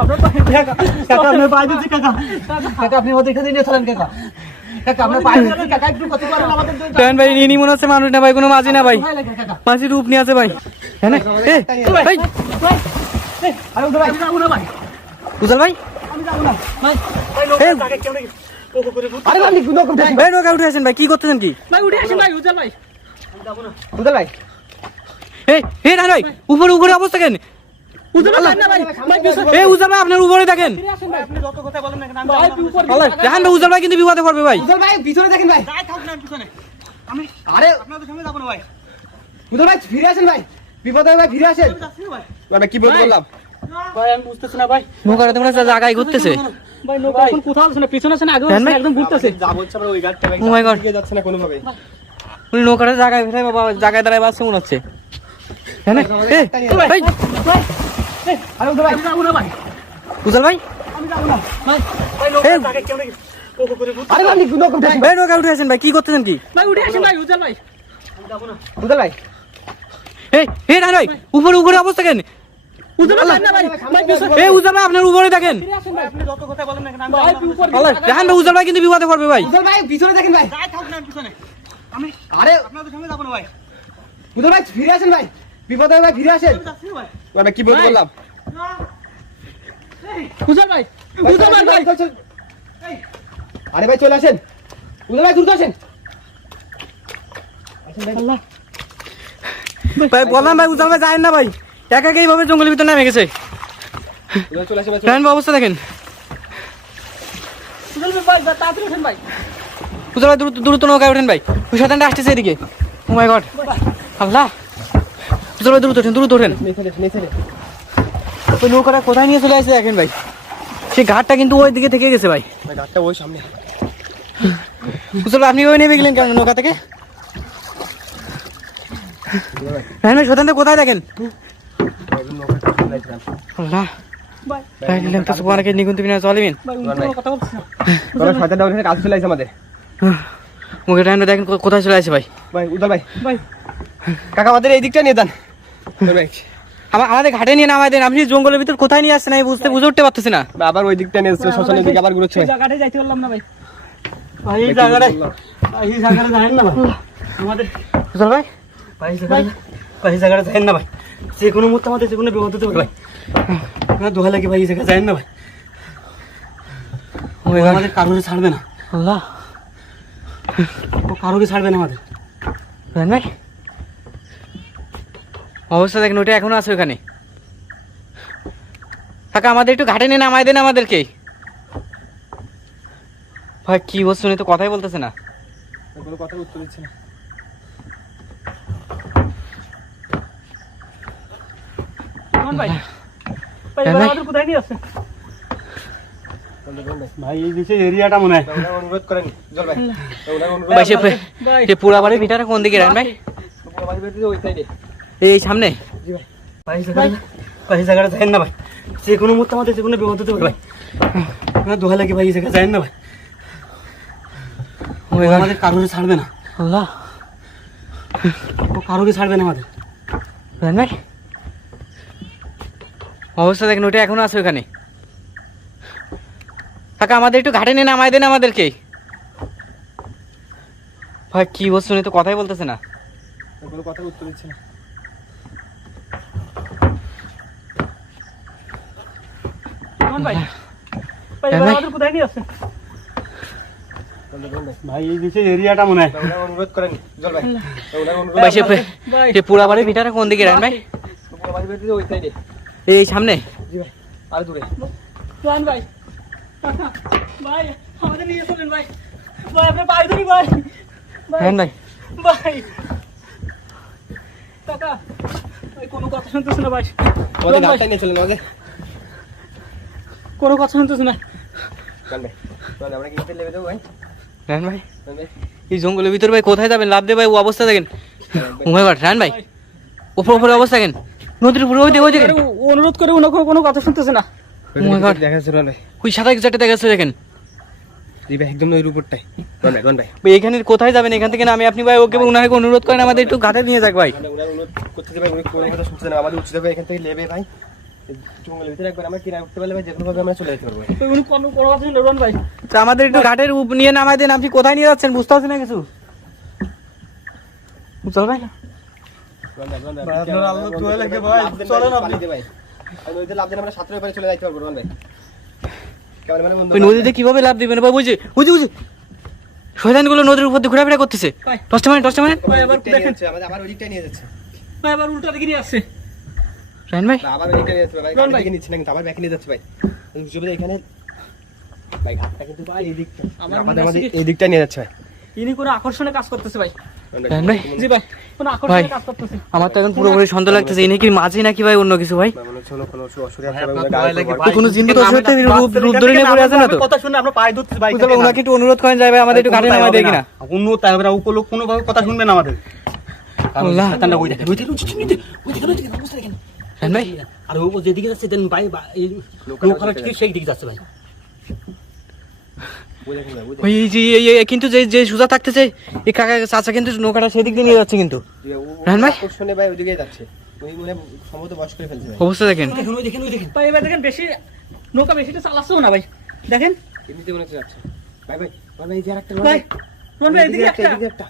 কাকা আপনি পাই দিচ্ছি কাকা। কাকা আপনি ওদের এখানে নিয়ে চলেন কাকা। কাকা আপনার পাই দিচ্ছি কাকা, একটু কথা বলেন আমাদের। জান ভাই ইনি মনে হচ্ছে মানুষ না ভাই, কোনো মাঝি না ভাই, মাঝি রূপ নিয়ে আছে ভাই। হ্যাঁ না ভাই, আরে উঠো ভাই, যাবো না ভাই, উজাল ভাই। আমি যাবো না ভাই। কাকে কেউ নাকি পোকো করে আরে ভাই নৌকা উঠে ভাই নৌকা উঠে আসেন ভাই, কি করতেছেন কি? ভাই উঠে আসেন ভাই, উজ্জ্বল ভাই। আমি যাবো না উঠে ভাই। এই রান ভাই, উপরে উপরে অবস্থা কেন? উজ্জ্বল ভাই না ভাই, ভাই পিছনে এই উজাল ভাই আপনার উপরে দেখেন। ফিরে আসেন ভাই, আপনি যত কথা বলেন না কেন আমি ভাই, যাবো না। উপর আল্লাহ রান ভাই, উজাল ভাই কিন্তু বিপদে পড়বে ভাই। উঠে ভাই পিছনে দেখেন ভাই। যাই থাকুক না পিছনে, আমি আরে আপনাদের সঙ্গে যাবো না ভাই। উঠে ভাই ফিরে আসেন ভাই, বিপদ হবে ভাই, ফিরে আসেন। আমি যাচ্ছি না ভাই। ভাই কি বলতে বললাম? ভাই আমি বুঝতেছি না ভাই। নৌকাটা তোমরা জায়গায় ঘুরতেছে। ভাই নৌকা এখন কোথাও আছে না, পিছনে আছে না আগে জান ভাই? একদম ঘুরতেছে। যা বলছে আমরা ওই গাড়িটা Oh my God. দিকে যাচ্ছে না কোনোভাবে। উনি নৌকাটা জায়গায় ফেলে বাবা, জায়গায় দাঁড়ায় বাসছে মনে হচ্ছে। হ্যাঁ না ভাই, আরে উঠে ভাই। আমি যাবো না ভাই, উজাল ভাই। আমি যাবো না ভাই। ভাই নৌকা কাকে কেউ নাকি পোকো করে ঘুরতেছে। আরে ভাই নৌকা উঠে আসেন। ভাই নৌকা উঠে আসেন ভাই, কি করতেছেন কি? ভাই উঠে আসেন ভাই, উজ্জ্বল ভাই। আমি যাবো না উঠে ভাই। এই রান ভাই, উপরে উপরে অবস্থা কেন? উজ্জ্বল ভাই না ভাই, ভাই পিছনে এই উজাল ভাই আপনার উপরে দেখেন। ফিরে আসেন ভাই, আপনি যত কথা বলেন না কেন আমি ভাই যাবো না। উপর আল্লাহ রান ভাই, উজাল ভাই কিন্তু বিপদে পড়বে ভাই। উঠে ভাই পিছনে দেখেন ভাই। যাই থাকুক না পিছনে, আমি আরে আপনাদের সঙ্গে যাবো না ভাই। উঠে ভাই ফিরে আসেন ভাই, বিপদ হবে ভাই, ফিরে আসেন। আমি যাচ্ছি না ভাই। ভাই কি বলতে বললাম? উজ্জ্বল ভাই, উজ্জ্বল ভাই, ভাই আরে ভাই চলে আসেন। উঠে ভাই দ্রুত আসেন। ভাই বললাম ভাই, উজাল ভাই যায়েন না ভাই, একা একা এইভাবে জঙ্গলের ভিতরে নেমে গেছে। উঠে চলে আসেন ভাই। রান ভাই অবস্থা দেখেন। উজ্জ্বল ভাই, ভাই তাড়াতাড়ি ওঠেন ভাই। উজাল ভাই দ্রুত দ্রুত নৌকায় ওঠেন ভাই, ওই শয়তানটা আসতেছে এদিকে। ও মাই গড, আল্লাহ। উজাল ভাই দ্রুত ওঠেন, দ্রুত ওঠেন। নিচে ওই নৌকাটা কোথায় নিয়ে চলে আসছে দেখেন ভাই, সেই ঘাটটা কিন্তু ওই দিকে থেকে গেছে ভাই। ভাই গাড়িটা ওই সামনে। উজাল ভাই আপনি ওই নেমে গেলেন কেন নৌকা থেকে? হ্যাঁ ভাই, শয়তানটা কোথায় দেখেন? আল্লাহ ভাই, ভাই নিলাম তো সুবহানাকে নিকুন্ত বিনা চলিবেন। ভাই উনি কোনো কথা বলছেন না। তোরা শয়তানটা ওখানে কাজ চলে আসে আমাদের। মুখে টাইমটা দেখেন কোথায় চলে আসে ভাই। ভাই উদল ভাই, ভাই কাকা আমাদের এই দিকটা নিয়ে যান। ভাই আমাদের ঘাটে নিয়ে নামাই দেন, আপনি জঙ্গলের ভিতর কোথায় নিয়ে আসছেন আমি বুঝে উঠতে পারতেছি না। আবার ওই দিকটা নিয়ে যাচ্ছে, শ্মশানের দিকে আবার ঘুরছে এই ভাই। জায়গাটায় যাইতে পারলাম না ভাই। ভাই এই জায়গাটায় যাবেন না ভাই আমাদের। উজাল ভাই ভাই এই জায়গাটা যাবেন না ভাই, যে কোনো মুহূর্তে আমাদের যে কোনো বিপদ হতে পারে ভাই। আপনার দোয়া লাগে ভাই, এই জায়গায় যাবেন না ভাই। ও আমাদের কারোরে ছাড়বে না, আল্লাহ। ও কারোকে ছাড়বে না আমাদের। রান ভাই অবস্থা দেখেন, ওটা এখনো আছে ওখানে। কাকা আমাদের একটু ঘাটে নিয়ে নামাই দেন আমাদেরকে। ভাই কি বলছো, উনি তো কথাই বলতেছে না। কোনো কথা উত্তর দিচ্ছে না। কেমন ভাই? ভাই হ্যাঁ এবার ভাই। আমাদের কোথায় নিয়ে আসছেন? ভাই এই যে এরিয়াটা মনে হয়। ওরা অনুরোধ করেন উদল ভাই। ওরা অনুরোধ ভাই ভাই সে পুরা বাড়ির ভিটাটা কোন দিকে রান ভাই? বাড়ি বেরিয়ে ওই সাইডে। এই সামনে। জি ভাই। ভাই এই জায়গাটা যাবেন না ভাই, যে কোনো মুহূর্তে আমাদের যে কোনো বিপদ হতে পারে ভাই। আপনার দোয়া লাগে ভাই, এই জায়গায় যাবেন না ভাই। ও আমাদের কারোরে ছাড়বে না, আল্লাহ। ও কারোকে ছাড়বে না আমাদের। রান ভাই অবস্থা দেখেন, ওটা এখনো আছে ওখানে। কাকা আমাদের একটু ঘাটে নিয়ে নামাই দেন আমাদেরকে। ভাই কি বলছো, উনি তো কথাই বলতেছে না। কোনো কথা উত্তর দিচ্ছে না। কেমন ভাই? ভাই হ্যাঁ এবার ভাই। আমাদের কোথায় নিয়ে আসছেন? ভাই এই যে এরিয়াটা মনে হয়। ওরা অনুরোধ করেন উদল ভাই। ওরা অনুরোধ ভাই ভাই সে পুরা বাড়ির ভিটাটা কোন দিকে রান ভাই? বাড়ি বেরিয়ে ওই সাইডে। এই সামনে। জি ভাই। আর দূরে। জান ভাই, কাকা, ভাই আমাদের নিয়ে চলেন ভাই। ভাই আপনি পায়ে ধরি ভাই। রান ভাই ভাই কাকা, ভাই কোনো কথা শুনতেছে না ভাই। আমাদের ভাই, গাড়িটা নিয়ে চলেন আমাদের। কোনো কথা শুনতেছে না। চল ভাই। চল আমরা কি ইতে লেবে দেবো ভাই? রান ভাই চল ভাই। এই জঙ্গলের ভিতর ভাই কোথায় যাবেন, লাভ দে ভাই, ও অবস্থা দেখেন। ও মাই গড রান ভাই উপরে অবস্থা দেখেন, নদীর উপরে ওই দিকে আরে, অনুরোধ করে উনি কোনো কথা শুনতেছে না। Oh my God. দেখা যাচ্ছে ভাই। ওই সাদা যেটা দেখা যাচ্ছে দেখেন। জি ভাই একদম ওই উপরটাই। কোন ভাই কোন ভাই? ভাই এখানে কোথায় যাবেন, এখান থেকে নামে আপনি ভাই ওকে ওনাকে অনুরোধ করেন আমাদের একটু ঘাটে নিয়ে যাক ভাই। ওরা অনুরোধ করতেছে ভাই, উনি কোনো কথা শুনছে না। আমাদের উচিত হবে এখান থেকে লেবে ভাই জঙ্গলের ভিতরে একবার আমরা কিনারে উঠতে পারলে ভাই যে কোনো ভাবে আমরা চলে যেতে পারবো। কোনো কোনো কথা শুনে রোহন ভাই তা আমাদের একটু ঘাটের নিয়ে নামাই দেন, আপনি কোথায় নিয়ে যাচ্ছেন বুঝতে পারছি না কিছু। চল ভাই আপনার আল্লাহ দোয়া লাগে ভাই, চলেন আপনি। ভাই আর নদীতে লাভ দিলে আমরা সাঁতরে পারে চলে যাইতে পারবো রোহন ভাই। কেমন মানে বন্ধু ওই নদীতে কিভাবে লাভ দিবেন ভাই? বুঝি বুঝি বুঝি শয়তানগুলো নদীর উপর দিয়ে ঘোরাফেরা করতেছে। ভাই। টসটা মানে ভাই আবার দেখেন, আমাদের আবার ওইদিকটা নিয়ে যাচ্ছে। ভাই আবার উল্টা দিকে নিয়ে আসছে। রায়ন ভাই আবার ওইদিকটা নিয়ে যাচ্ছে ভাই, রোহন ভাই। গাড়ি নিচ্ছে না কিন্তু আবার ব্যাকে নিয়ে যাচ্ছে ভাই। বুঝবে এখানে ভাই ঘাটটা কিন্তু ভাই এই দিকটা আমার আমাদের মনে হচ্ছে এই দিকটা নিয়ে যাচ্ছে ভাই। ইনি কোনো আকর্ষণে কাজ করতেছে ভাই। রায়ন ভাই জি ভাই, কোনো আকর্ষণে কাজ করতেছে। আমার তো এখন পুরোপুরি সন্দেহ লাগতেছে ইনি কি মাঝি নাকি ভাই অন্য কিছু ভাই। মনে হচ্ছে কোনো অসুবিধা ভাই, হবে আপনার গাড়ি দোয়া লাগে করবো। ভাই। কোনো জিন্দু তো অসুবিধা নেই, রূপ ধরে নিয়ে পড়ে আছে না তো। কথা শুনে আমরা পায়ে ধরতেছি ভাই। বুঝতে পারলো, ওনাকে একটু অনুরোধ করেন যায় ভাই, আমাদের একটু ঘাটে নামাই দেয় কিনা। উন্নত হবে না, উপলোক কোনোভাবে কথা শুনবেন না আমাদের। আল্লাহ। শয়তানটা ওই দেখেন, ওই দেখেন, ওই দেখেন, অবস্থা দেখেন। রায়ন ভাই আর ও যেদিকে যাচ্ছে দেন ভাই, এই নৌকাটা ঠিক সেই দিকে যাচ্ছে ভাই। ওই দেখুন ভাই, ওই দেখুন। ওই যে কিন্তু যে যে সুজা থাকতেছে এই কাকা চাচা কিন্তু নৌকাটা সেদিক দিয়ে নিয়ে যাচ্ছে কিন্তু। রায়ন ভাই? আকর্ষণে ভাই ওইদিকেই যাচ্ছে। ওই মানে সম্ভবত বয়স করে ফেলছে ভাই। অবস্থা দেখেন। দেখেন, ওই দেখেন, ওই দেখেন ভাই, এবার দেখেন বেশি নৌকা বেশিটা চালাচ্ছেও না ভাই। দেখেন এমনিতে মনে হচ্ছে যাচ্ছে। ভাই ভাই ভাই এই যে আরেকটা ভাই, রোহন ভাই এদিকে একটা, এদিকে একটা।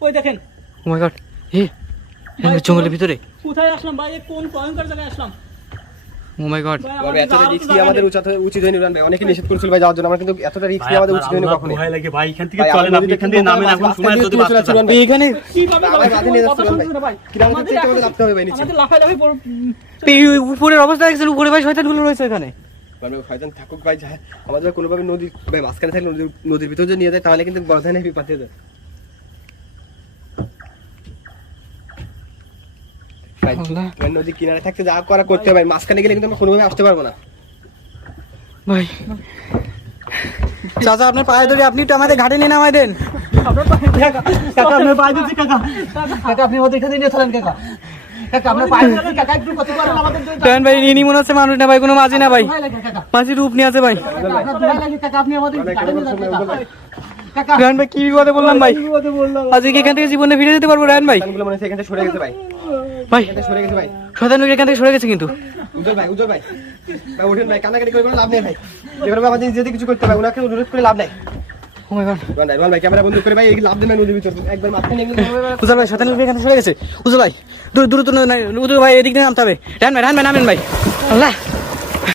ওই দেখেন। ও মাই গড, এ জঙ্গলের ভিতরে। কোথায় আসলাম ভাই, এ কোন ভয়ঙ্কর জায়গায় আসলাম ও মাই গড, ভাই? ভাই আমাদের এতটা যাওয়ার রিস্ক তো নিয়ে জায়গা আমাদের নেই। উচিত হয়নি রুহান ভাই। অনেকে নিষেধ করেছিল ভাই যাওয়ার জন্য, আমরা কিন্তু এতটা রিস্ক নিয়ে আমাদের উচিত হয়নি কখনো। ভয় লাগে ভাই, এখান থেকে ভাই, চলেন, আমরা আপনি এখান থেকে নামেন, এখন সময় যদি বাঁচতে চান। রুহান ভাই। এইখানে কিভাবে আমার যাবেন? বাদে নিয়ে কথা যাচ্ছে রুহান শুনছেন না ভাই? কিন্তু আমাদের আমাদের চেষ্টা করে এখন- নামতে হবে ভাই নিচে। আমাদের লাফালাফি উপরের অবস্থা দেখছেন, উপরে ভাই শয়তানগুলো রয়েছে এখানে। মানে শয়তান থাকুক ভাই, যা আমাদের কোনোভাবে নদী ভাই মাঝখানে থাকলে নদীর ভিতরে যদি নিয়ে যায় তাহলে কিন্তু বড় ধরনের বিপদ হয়ে যায়। ভাই আল্লাহ। ভাই, নদীর কিনারে থাকতে যা করা করতে হবে ভাই, মাঝখানে গেলে কিন্তু আমরা কোনোভাবে আসতে পারবো না। ভাই চাচা আপনার পায়ে ধরে আপনি একটু আমাদের ঘাটে নিয়ে নামাই দেন। কাকা আপনার পায়ে দিচ্ছি কাকা, কাকা আপনি আমাদের এখানে নিয়ে চলেন কাকা, কাকা আপনার পায়ে দিচ্ছি কাকা, একটু কথা বলেন আমাদের জন্য। রায়ন ভাই ইনি মনে হচ্ছে মানুষ না ভাই, কোনো মাঝি না ভাই, ভয় লাগে কাকা, মাঝি রূপ নিয়ে আছে ভাই। আপনার ভয় লাগে কাকা, আপনি আমাদের গাড়ি নিয়ে যান কাকা। কাকা রায়ন ভাই কি বিপদে বললাম ভাই, বিপদে বললাম। আজকে এখান থেকে জীবনে ফিরে যেতে পারবো রায়ন ভাই? শয়তানগুলো মনে হচ্ছে এখান থেকে সরে গেছে ভাই, ভাই এখান থেকে সরে গেছে ভাই। শয়তানগুলো এখান থেকে সরে গেছে কিন্তু। উজ্জ্বল ভাই ভাই ওঠেন ভাই, কান্নাকাটি করে কোনো লাভ নেই ভাই। এভাবে আমাদের নিজেদের কিছু করতে হবে, ওনাকে অনুরোধ করে লাভ নাই। ও মাই গড, রোহান ভাই ক্যামেরা বন্ধ করে ভাই, এই লাভ দেন ভাই নদীর ভিতর একবার মাঝখানে নিয়ে গেলে উজ্জ্বল ভাই শয়তানগুলো এখান থেকে সরে গেছে। উজ্জ্বল ভাই দূর দূর ভাই এদিক দিয়ে নামতে হবে। রায়ন ভাই নামেন ভাই। আল্লাহ